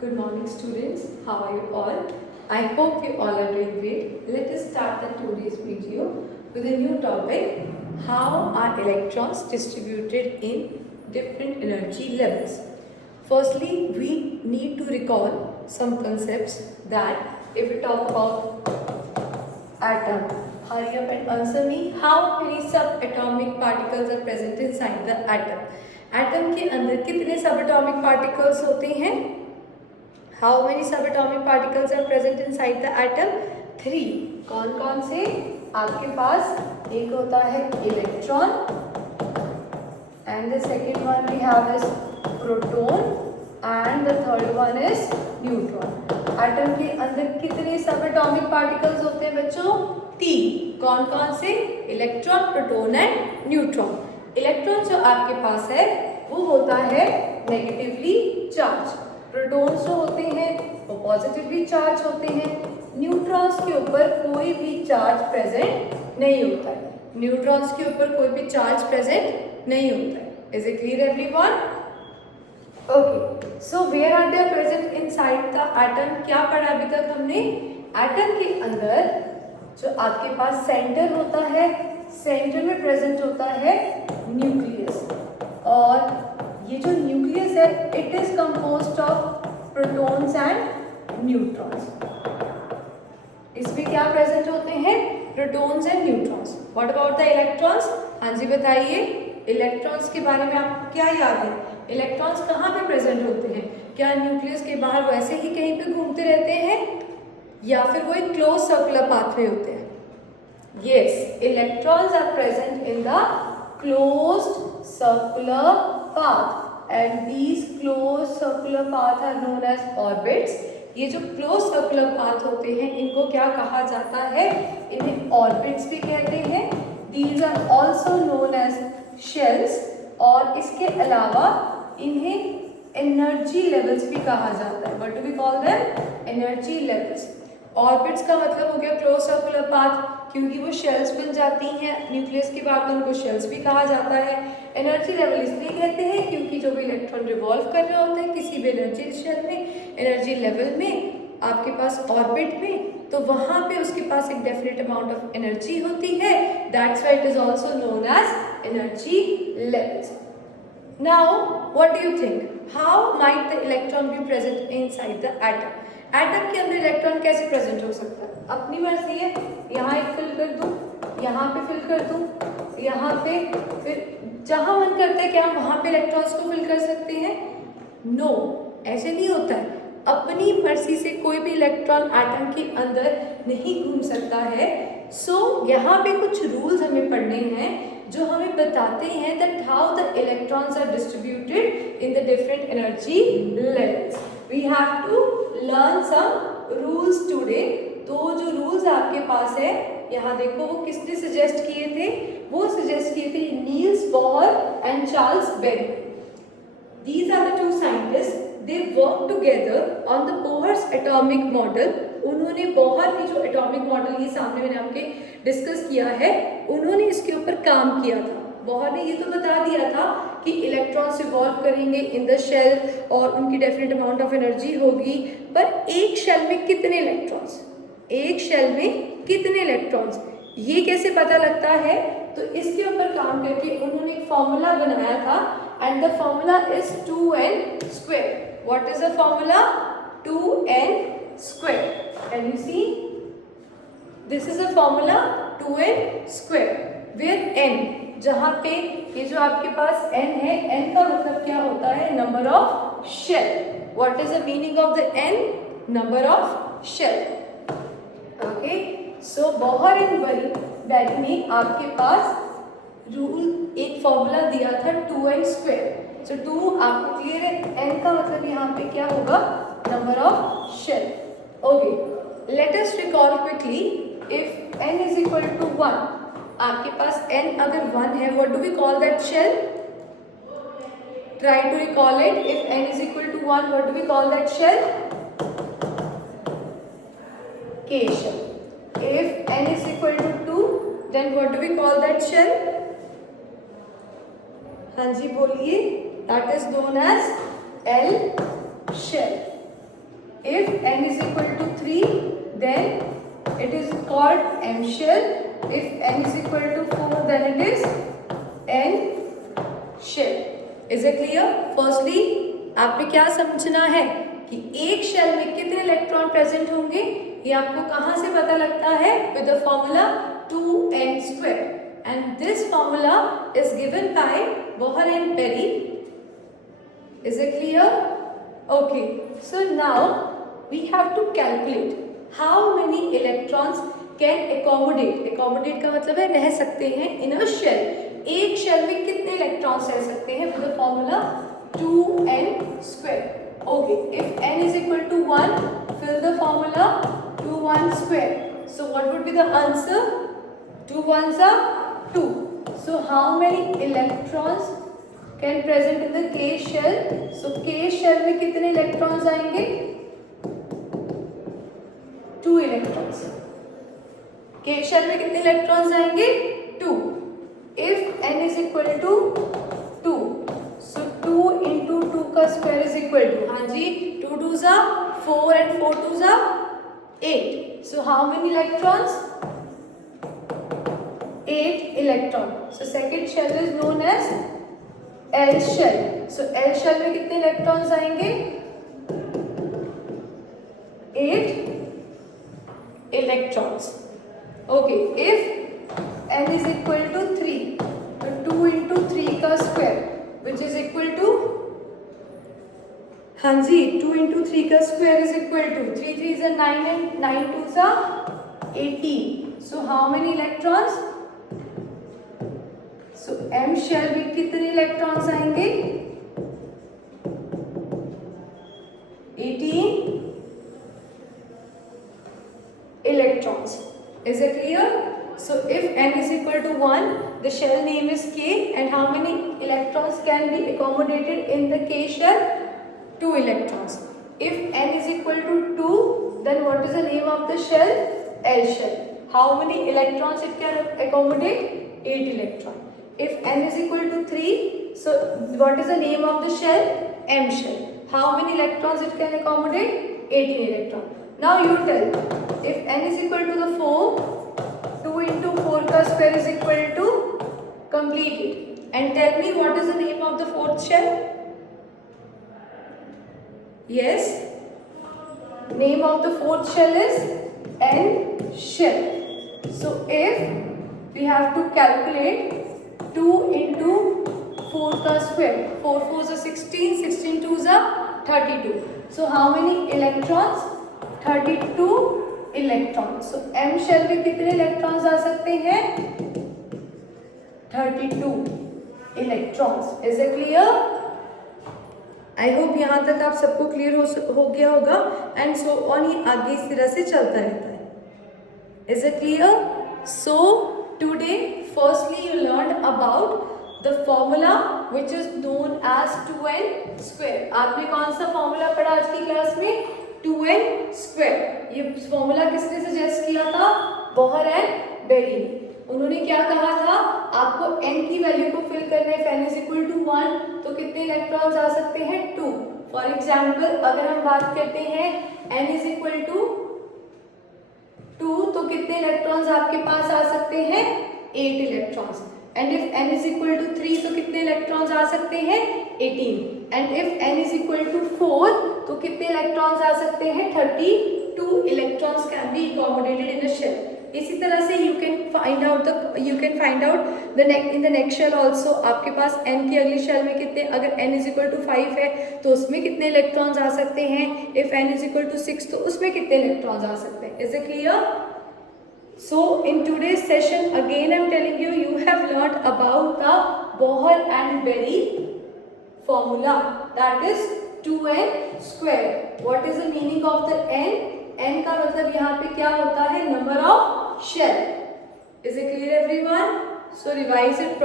Good morning students, how are you all? I hope you all are doing great. Let us start the today's video with a new topic, how are electrons distributed in different energy levels. Firstly, we need to recall some concepts that if we talk about atom, hurry up and answer me, how many subatomic particles are present inside the atom? Atom के अंदर कितने सबatomic particles होते हैं? How many subatomic particles are present inside the atom? 3. कौन कौन से? आपके पास एक होता है electron and the second one we have is proton and the third one is neutron. Atom के अंदर कितने सबatomic particles होते हैं बच्चों? 3. कौन कौन से? Electron, proton and neutron. Electron जो आपके पास है वो होता है नेगेटिवली चार्ज. प्रोटॉन्स जो होते हैं वो पॉजिटिवली चार्ज होते हैं. न्यूट्रॉन्स के ऊपर कोई भी चार्ज प्रेजेंट नहीं होता है. न्यूट्रॉन्स के ऊपर कोई भी चार्ज प्रेजेंट नहीं होता है. Is it clear everyone? Okay, so where are they present inside the atom? क्या पढ़ा अभी तक हमने? एटम के अंदर जो आपके पास सेंटर होता है, सेंटर में प्रेजेंट होता है न्यूक्लियस. और ये जो न्यूक्लियस है it is composed of protons and neutrons. इसमें क्या प्रेजेंट होते हैं? Protons and neutrons. What about the electrons? हाँ जी बताइए, इलेक्ट्रॉन्स के बारे में आपको क्या याद है? इलेक्ट्रॉन्स कहाँ पे प्रेजेंट होते हैं? क्या न्यूक्लियस के बाहर वैसे ही कहीं पे घूमते रहते हैं या फिर वो एक क्लोज सर्कुलर पाथ में होते हैं? Yes, electrons are present in the closed circular path and these closed circular path are known as orbits. ये जो closed circular path होते हैं इनको क्या कहा जाता है? इन्हें orbits भी कहते हैं. These are also known as shells और इसके अलावा इन्हें energy levels भी कहा जाता है. What do we call them? Energy levels. Orbits का मतलब हो गया क्लोज सर्कुलर पाथ, क्योंकि वो शेल्स बन जाती हैं न्यूक्लियस के बाद, उनको शेल्स भी कहा जाता है. एनर्जी लेवल इसलिए कहते हैं क्योंकि जो भी इलेक्ट्रॉन रिवॉल्व कर रहे होते हैं किसी भी एनर्जी शेल में, एनर्जी लेवल में आपके पास ऑर्बिट में, तो वहाँ पे उसके पास एक डेफिनेट अमाउंट ऑफ एनर्जी होती है. That's why it is also known as energy levels. Now what do you think, how might the electron be present inside the atom? Atom के अंदर इलेक्ट्रॉन कैसे प्रेजेंट हो सकता है? अपनी मर्जी है, यहाँ एक फिल कर दूँ, यहाँ पे फिल कर दूँ, यहाँ पे, फिर जहाँ मन करता है क्या हम वहाँ पे इलेक्ट्रॉन्स को फिल कर सकते हैं? नो, ऐसे नहीं होता है. अपनी मर्जी से कोई भी इलेक्ट्रॉन एटम के अंदर नहीं घूम सकता है. सो यहाँ पे कुछ रूल्स हमें पढ़ने हैं जो हमें बताते हैं that how the electrons are distributed in the different energy levels. We have to learn some rules today. तो जो रूल्स आपके पास है यहाँ देखो, वो किसने सजेस्ट किए थे? वो सजेस्ट किए थे Niels Bohr and Charles Bury. These are the two scientists. They worked together on the Bohr's atomic model. उन्होंने बोहर की जो एटॉमिक मॉडल ये सामने मैंने आपके डिस्कस किया है, उन्होंने इसके ऊपर काम किया था. बोहर ने ये तो बता दिया था कि इलेक्ट्रॉन्स रिवॉल्व करेंगे इन द शेल और उनकी डेफिनेट अमाउंट ऑफ एनर्जी होगी. पर एक शेल में कितने इलेक्ट्रॉन्स, एक शेल में कितने इलेक्ट्रॉन्स, ये कैसे पता लगता है? तो इसके ऊपर काम करके उन्होंने एक फॉर्मूला बनाया था and the formula is 2n square. What is the formula? 2n square. Can you see? This is a formula 2n square. Where n, जहाँ पे ये जो आपके पास n है, n का मतलब क्या होता है? Number of shell. What is the meaning of the n? Number of shell. Okay. So Bohr and Berry ने आपके पास रूल एक फॉर्मूला दिया था 2n स्क्वायर. सो 2 आपको क्लियर है, n का मतलब यहाँ पे क्या होगा? Number of shell. Okay, let us recall quickly. If n is equal to 1, आपके पास n अगर 1 है, what do we call that shell? Try to recall it. If n is equal to 1, what do we call that shell? K shell. If n is equal to 2, then what do we call that shell? हाँ जी बोलिए. That is known as L shell. m shell. If n is equal to 4, then it is n shell. Is it clear? Firstly, आपने क्या समझना है कि एक shell में कितने इलेक्ट्रॉन प्रेजेंट होंगे, ये आपको कहाँ से पता लगता है? With the formula 2n², and this formula is given by Bohr and Perry. Is it clear? Okay, so now we have to calculate how many electrons can accommodate का मतलब है रह सकते हैं in a shell. एक shell में कितने electrons रह सकते हैं? with the formula 2n². Okay, if n is equal to 1, fill the formula 2 1². So what would be the answer? 2 1s are 2. So how many electrons can present in the K shell? So K shell में कितने electrons आएंगे? 2 electrons. K shell में कितने electrons आएंगे? 2. If n is equal to 2, so 2 into 2 का square is equal to, हाँ जी, 2 2s are 4 and 4 2s are 8. So how many electrons? 8 electron. So second shell is known as L shell. So L shell में कितने electrons आएंगे? 8 electrons. Okay, if n is equal to 3, तो 2 into 3 का square which is equal to, हाँ जी, 2 into 3 का square is equal to 3 3s are 9 and 9 2s are 18. So how many electrons? So M shell में कितने electrons आएंगे? 18 electrons. Is it clear? So if n is equal to 1, the shell name is K, and how many electrons can be accommodated in the K shell? 2 electrons. If n is equal to 2, then what is the name of the shell? L shell. How many electrons it can accommodate? 8 electrons. If n is equal to 3, so what is the name of the shell? M shell. How many electrons it can accommodate? 18 electrons. Now you tell, if n is equal to the 4, 2 into 4 का square is equal to, complete it. And tell me what is the name of the fourth shell? Yes, name of the fourth shell is N shell. So if we have to calculate 2 into 4 का square, 4 4s are 16, 16 2s are 32. So how many electrons? 32 electron. So M shell में कितने electrons आ सकते हैं? 32 electrons. Is it clear? I hope यहाँ तक आप सबको क्लियर हो गया होगा. एंड सो ऑन ये आगे इस तरह से चलता रहता है. Is it clear? So today firstly you learn about the formula which is known as 2n². आपने कौन सा फॉर्मूला पढ़ा आज की क्लास में? 2n². ये फॉर्मूला किसने सजेस्ट किया था? बोहर एंड बेरी ने. उन्होंने क्या कहा था? आपको n की वैल्यू को फिल करना है. n इज इक्वल टू 1, तो कितने इलेक्ट्रॉन्स आ सकते हैं? 2. फॉर एग्जाम्पल अगर हम बात करते हैं n इज इक्वल टू 2, तो कितने इलेक्ट्रॉन्स आपके पास आ सकते हैं? 8 electrons. And if n is equal to 3, तो कितने इलेक्ट्रॉन्स आ सकते हैं? 18. And if n is equal to 4, तो कितने इलेक्ट्रॉन्स आ सकते हैं? 32 electrons can be accommodated in a shell. इसी तरह से you can find out in the next shell also. आपके पास n की अगली शेल में कितने, अगर n is equal to 5 है तो उसमें कितने इलेक्ट्रॉन्स आ सकते हैं? if n is equal to 6, तो उसमें कितने इलेक्ट्रॉन्स आ सकते हैं? Is it clear? So in today's session again I'm telling you, you have learned about the Bohr and Berry formula, that is 2n². What is the meaning of the n? n का मतलब यहाँ पे क्या होता है? Number of shell. Is it clear everyone? So revise it.